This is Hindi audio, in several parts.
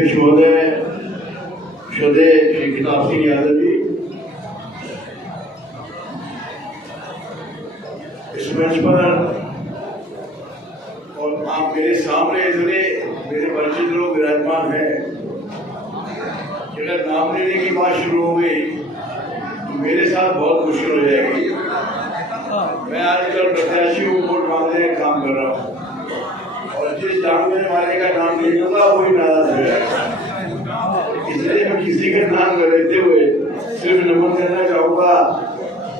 अध्यक्ष महोदय श्रद्धेय श्री किताब सिंह यादव जी, इस मंच पर और आप मेरे सामने इतने मेरे परिचित लोग विराजमान हैं, अगर नाम लेने की बात शुरू हो गई तो मेरे साथ बहुत मुश्किल हो जाएगी। मैं आजकल प्रत्याशी को वोट मांगने का काम कर रहा हूँ और जिस मांगने वाले का नाम नहीं होगा वही नाराज हो जाएगा। इसलिए मैं किसी का नाम लेते हुए सिर्फ नमन करना चाहूँगा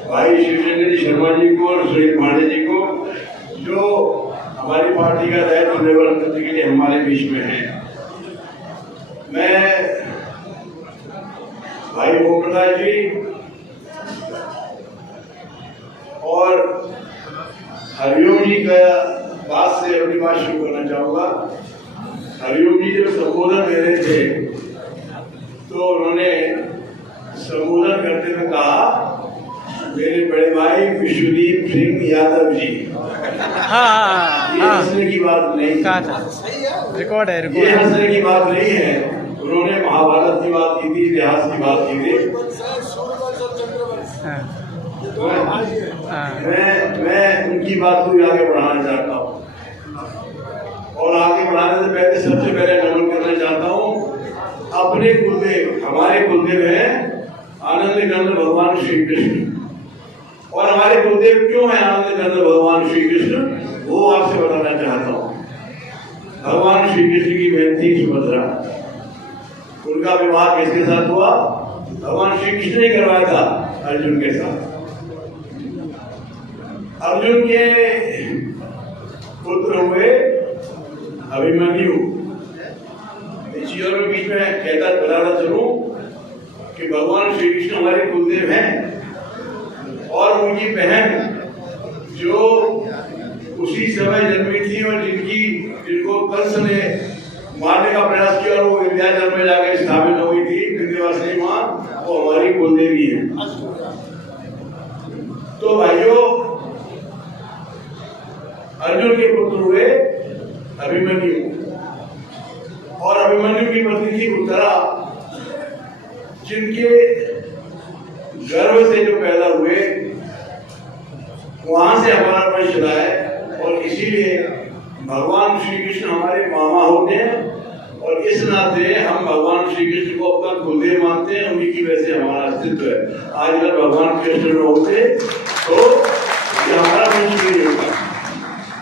भाई शिवशंकर जी शर्मा जी को और सुरेश पांडे जी को, जो हमारी पार्टी का दायित्व निर्वहन करने के लिए हमारे बीच में है। मैं भाई ओम प्रकाश जी और हरिओम जी का बात से अपनी बात शुरू करना चाहूँगा। हरिओम जी जब संबोधन दे रहे थे तो उन्होंने संबोधन करते हुए कहा, मेरे बड़े भाई विश्वदीप सिंह यादव जी। ये हंसने की बात नहीं, रिकॉर्ड है, ये हंसने की बात नहीं है। उन्होंने महाभारत की बात की थी, इतिहास की बात की थी। मैं उनकी बात को आगे बढ़ाना चाहता हूँ और आगे बढ़ाने से पहले सबसे पहले नमन करना चाहता हूँ अपने कुलदेव। हमारे कुलदेव हैं आनंद गंध भगवान श्री कृष्ण, और हमारे कुलदेव क्यों है आनंद गंध भगवान श्री कृष्ण, वो आपसे बताना चाहता हूँ। भगवान श्री कृष्ण की बहन थी सुभद्रा, उनका विवाह किसके साथ हुआ? भगवान श्री कृष्ण ने करवाया था अर्जुन के साथ। अर्जुन के पुत्र हुए अभिमन्यु। चीजों बीच में कहता बताना चलूं कि भगवान श्री कृष्ण हमारे कुलदेव हैं और उनकी बहन जो उसी समय जन्मी थी और जिनको कंस ने मारने का प्रयास किया और वो विंध्याचल में जाकर स्थापित हो गई थी विंध्यवासिनी मां, वो हमारी कुलदेवी है। तो भाइयों, अर्जुन के पुत्र हुए अभिमन्यु और अभिमन्यु की पत्नी थी उत्तरा, जिनके गर्भ से जो पैदा हुए वहां से हमारा वंश चला है और इसीलिए भगवान श्री कृष्ण हमारे मामा होते हैं और इस नाते हम भगवान श्री कृष्ण को अपना कुलदेव मानते हैं। उन्हीं की वजह से हमारा अस्तित्व है। आज अगर भगवान कृष्ण न होते तो ये हमारा वंश नहीं होता।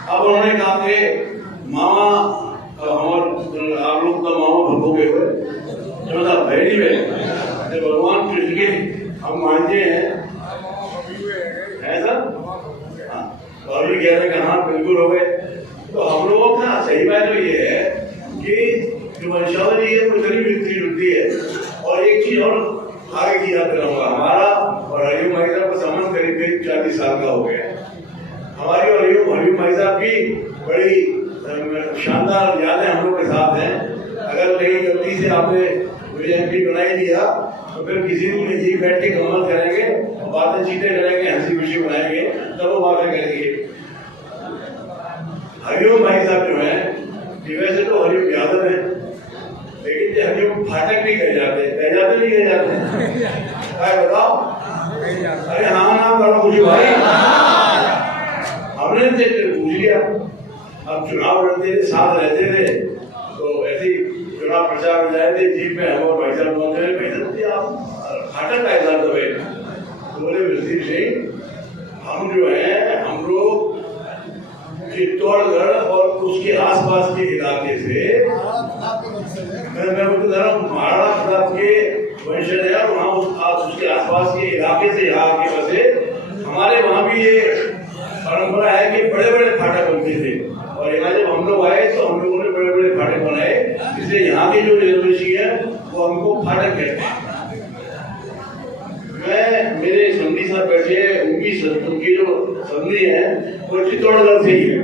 अब उन्होंने कहा कि मामा आप लोग तो मामा भगोगे हुए भैरी में भगवान कृष्ण के हम मानते हैं ऐसा। तो अभी कह रहे हाँ बिल्कुल हो गए। तो हम लोगों का सही बात तो ये है कि जो वंशावली है वो करीब मिलती जुलती है। और एक चीज और आगे की याद करूंगा, हमारा और हरिओम भाई साहब का संबंध करीब 40 साल का हो गया। हमारी और हरिओम भाई साहब की बड़ी शानदार यादें हम लोग के साथ हैं। अगर कहीं गलती से आपने मुझे एमपी बना ही दिया तो फिर किसी दिन ये बैठ के गमन करेंगे, बातें चीतें करेंगे, हंसी खुशी बनाएंगे, तब वो बातें करेंगे। हरिओम भाई साहब जो है वैसे तो हरिओम यादव है, लेकिन हरिओम फाटक नहीं कहे जाते, नहीं कहे जाते बताओ। अरे हाँ नाम करो खुशी भाई, हमने पूछ लिया। अब चुनाव लड़ते थे, साथ रहते थे, तो ऐसी चुनाव प्रचार में जाए थे, जीप में हम और भाई साहब पहुंचे। भाई साहब आप फाटक का इलाज दबे, बोले विश्व सिंह हम जो है हम लोग चित्तौड़गढ़ और उसके आसपास के इलाके से मैं महाराणा प्रताप के वंशज है और वहाँ उसके आसपास के इलाके से यहाँ आके बसे। हमारे वहाँ भी ये परंपरा है कि बड़े बड़े फाटक बनते थे और यहाँ जब हम लोग आए तो हम लोगों ने बड़े बड़े फाटक बनाए, इसलिए यहाँ की जो रेलवे है वो हमको फाटक कहते हैं। मैं मेरे संधि साहब बैठे उनकी जो संधि है वो चित्तौड़गढ़ से ही है,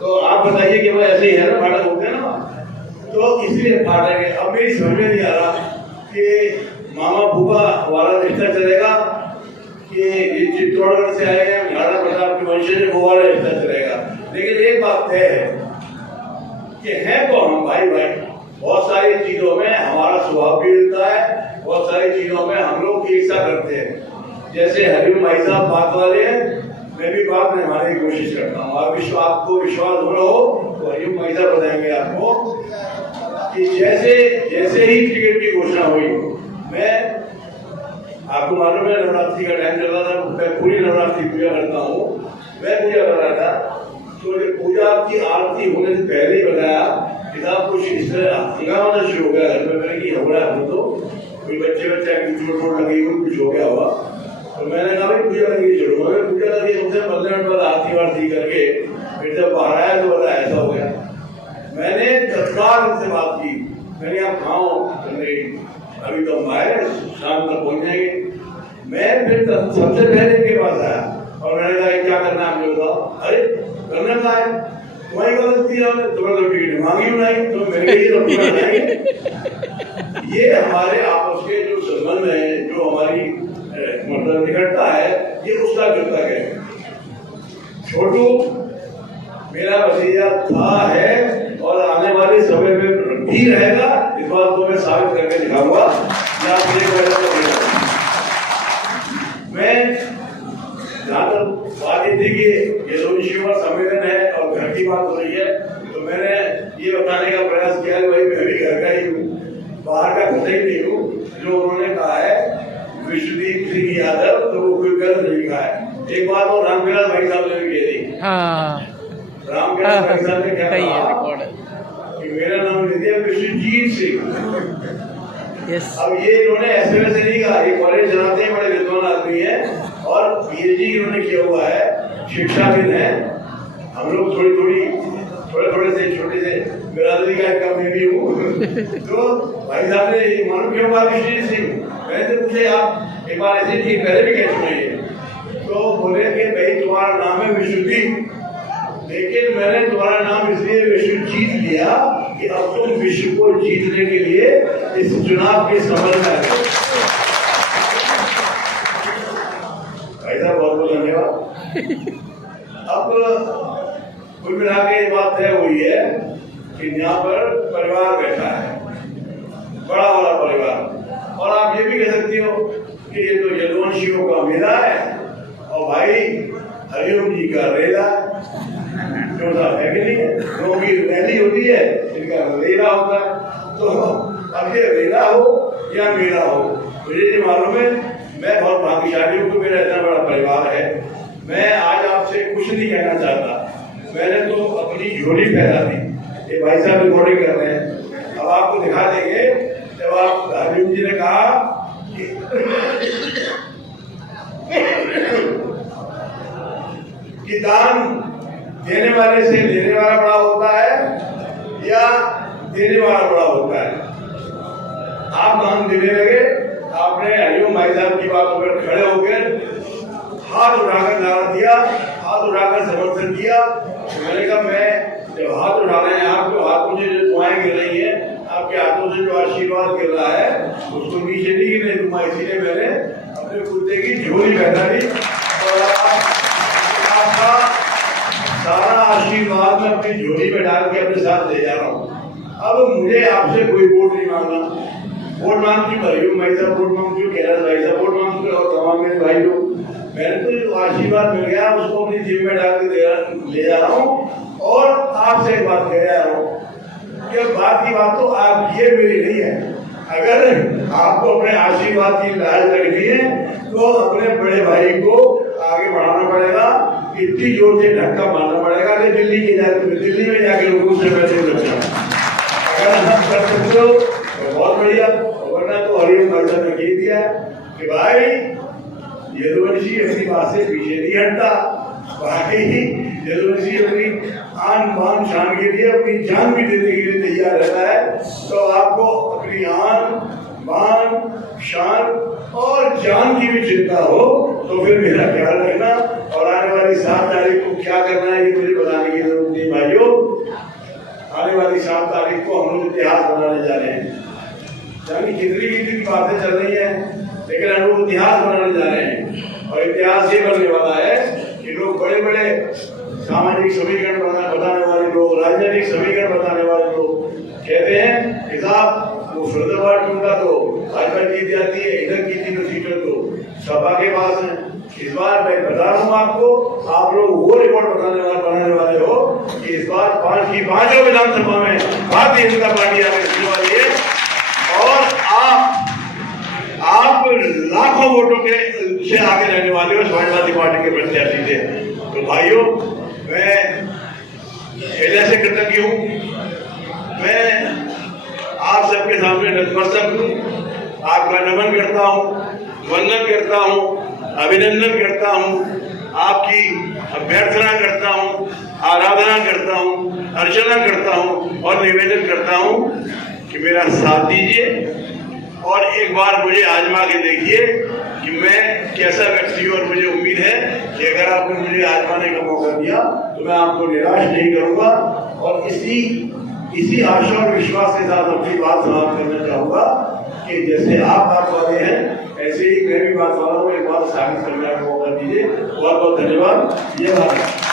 तो आप बताइए कि भाई ऐसे ही है ना, फाटक होते हैं ना, तो इसलिए फाटक है। अब मेरी समझ में नहीं आ रहा कि मामा फूफा वाला रिश्ता चलेगा कि ये चित्तौड़गढ़ से आए हैं महाराणा प्रताप के वंशज वो वाला रिश्ता चलेगा। लेकिन एक बात तय है कि है तो हम भाई भाई, बहुत सारी चीजों में हमारा स्वभाव भी मिलता है, बहुत सारी चीजों में हम लोग एक सा करते हैं। जैसे हरिओम भाई साहब बात वाले हैं, मैं भी बात निभाने की कोशिश करता हूँ। आपको विश्वास हो रहा हो तो हरिओम भाई साहब बताएंगे आपको कि जैसे ही टिकट की घोषणा हुई, मैं आपको मालूम है नवरात्रि का टाइम चल रहा था, मैं पूरी नवरात्रि पूजा करता हूँ, मैं पूजा कर रहा था। तो जब पूजा की आरती होने से पहले ही बताया कि साहब कुछ इस तरह हंगामा शुरू हो गया घर में, मैंने कि हो रहा है, तो कोई बच्चे चोट लगी हुई कुछ हो गया हुआ। तो मैंने कहा भाई पूजा करके छोड़ो, मैंने पूजा करके उनसे 15 मिनट बाद आरती वारती करके फिर जब बाहर आया तो बोला ऐसा हो गया। मैंने तत्काल उनसे बात की, मैंने आप कहाँ हो? अभी तो हम आए, शाम तक पहुंच जाएंगे। मैं फिर सबसे पहले के पास आया और मैंने कहा क्या करना है? मुझे बताओ। अरे करना क्या है, तुम्हारी गलती है, तुम्हें तो टिकट मांगी नहीं, तो मेरे लिए तो ये हमारे आपस के जो संबंध है, जो हमारी मतलब निकटता है, ये उसका कृतक है। छोटू मेरा भतीजा था, है और आने वाले समय में भी रहेगा। इस बात को मैं साबित करके दिखाऊंगा। मैं जहाँ तक बात ये थी कि ये दो विषयों का सम्मेलन है और घर की बात हो रही है, तो मैंने ये बताने का प्रयास किया कि भाई मैं भी घर का ही हूँ, बाहर का घर ही नहीं हूँ। जो उन्होंने कहा है विश्वदीप सिंह यादव, तो वो कोई गलत नहीं कहा है। एक बात और रामविलास भाई साहब ने भी कह दी। रामविलास भाई साहब ने क्या कहा कि मेरा नाम ले दिया विश्वजीत सिंह। अब ये इन्होंने ऐसे वैसे नहीं कहा, ये कॉलेज चलाते हैं, बड़े विद्वान आदमी है और पीएचडी इन्होंने किया हुआ है, शिक्षाविद है। हम लोग थोड़े से छोटे से बिरादरी का एक मैं भी हूँ। तो भाई साहब ने मालूम क्यों कहा विश्वजीत सिंह? मैंने पूछे आप एक बार ऐसे ठीक पहले भी कह चुके हैं, तो बोले कि भाई तुम्हारा नाम है विश्वदीप, लेकिन मैंने तुम्हारा नाम इसलिए विश्व जीत लिया कि अब तुम विश्व को जीतने के लिए इस चुनाव के समर में आए। भाई साहब बहुत बहुत धन्यवाद। अब कुल मिला के बात तय हुई है कि यहाँ पर परिवार बैठा है, बड़ा वाला परिवार, और आप ये भी कह सकती हो कि ये तो यदुवंशियों का मेला है और भाई हरिओम जी का रेला है कि नहीं है? लोगों की रैली होती है, इनका रेला होता है। तो अब ये रेला हो या मेला हो, मुझे ये मालूम है मैं बहुत भाग्यशाली हूँ कि मेरा इतना बड़ा परिवार है। मैं आज आपसे कुछ नहीं कहना चाहता, मैंने तो अपनी झोली फैला दी। ये भाई साहब रिकॉर्डिंग कर रहे हैं, अब आपको दिखा देंगे। जब आप हरिओम जी ने कहा कि दान देने वाले से लेने वाला बड़ा होता है या देने वाला बड़ा होता है? आप दान देने लगे, आपने हरिओम भाई साहब की बातों पर खड़े होकर हाथ उठाकर नारा दिया, हाथ उठाकर समर्थन किया। मैंने कहा मैं जब हाथ उठा रहे हैं आप, जो हाथ मुझे जो दुआएं गिर रही हैं, आपके हाथों से जो आशीर्वाद गिर रहा है उसको नीचे नहीं गिरने दूंगा, इसीलिए मैंने अपने कुत्ते की झोली पहना दी और आपका सारा आशीर्वाद मैं अपनी झोली में डाल के अपने साथ ले जा रहा हूँ। अब मुझे आपसे कोई वोट नहीं मांगना, वोट मांग चुका हरिओम भाई साहब, वोट मांग चुके कैलाश भाई साहब, वोट मांग चुके और तमाम मेरे भाई लोग। मैंने तो जो आशीर्वाद मिल गया उसको अपनी जेब में डाल के ले जा रहा हूँ और आपसे एक बात कह रहा हूँ कि बात की बात तो आप ये मेरी नहीं है। अगर आपको अपने आशीर्वाद की लाज लगती है तो अपने बड़े भाई को आगे बढ़ाना पड़ेगा, इतनी जोर से धक्का मारना पड़ेगा कि दिल्ली में जाके लोगों से पैसे लग जाए। अगर हम कर सकते हो तो बहुत बढ़िया, वरना तो हरिओम भाई साहब ने कह दिया कि भाई यदुवंशी अपनी बात से पीछे नहीं हटता, भाई यदुवंशी अपनी आन बान शान के लिए अपनी जान भी देने के लिए तैयार रहता है। तो आपको अपनी आन बान शान और जान की भी चिंता हो तो फिर मेरा ख्याल रखना, और आने वाली 7 तारीख को क्या करना है ये मुझे बताने की जरूरत नहीं भाइयों। आने वाली 7 तारीख को हम लोग इतिहास बनाने जा रहे हैं। यानी कितनी बातें चल रही हैं, लेकिन हम लोग इतिहास बनाने जा रहे हैं और इतिहास ये बनने वाला है कि लोग बड़े बड़े सामाजिक समीकरण बताने वाले लोग, राजनीतिक समीकरण बताने वाले लोग कहते हैं कि हूँ आपको, आप लोग वो रिकॉर्ड बनाने वाले हो कि इस बार 5 की 5 विधानसभा में भारतीय जनता पार्टी आगे जीतने वाली है और आप लाखों वोटों के से आगे रहने वाले हो समाजवादी पार्टी के प्रत्याशी से। तो भाइयों, मैं हृदय से कृतज्ञ हूँ, मैं आप सबके सामने नतमस्तक हूँ, आपका नमन करता हूँ, वंदन करता हूँ, अभिनंदन करता हूँ, आपकी अभ्यर्थना करता हूँ, आराधना करता हूँ, अर्चना करता हूँ और निवेदन करता हूँ कि मेरा साथ दीजिए और एक बार मुझे आजमा के देखिए कि मैं कैसा व्यक्ति हूँ। और मुझे उम्मीद है कि अगर आपने मुझे आजमाने का मौका दिया तो मैं आपको निराश नहीं करूँगा और इसी आशा और विश्वास के साथ अपनी बात समाप्त करना चाहूँगा कि जैसे आप बात वाले हैं ऐसे ही मैं भी बात वाला हूँ। एक बार साबित करने का मौका दीजिए। बहुत बहुत धन्यवाद। ये बात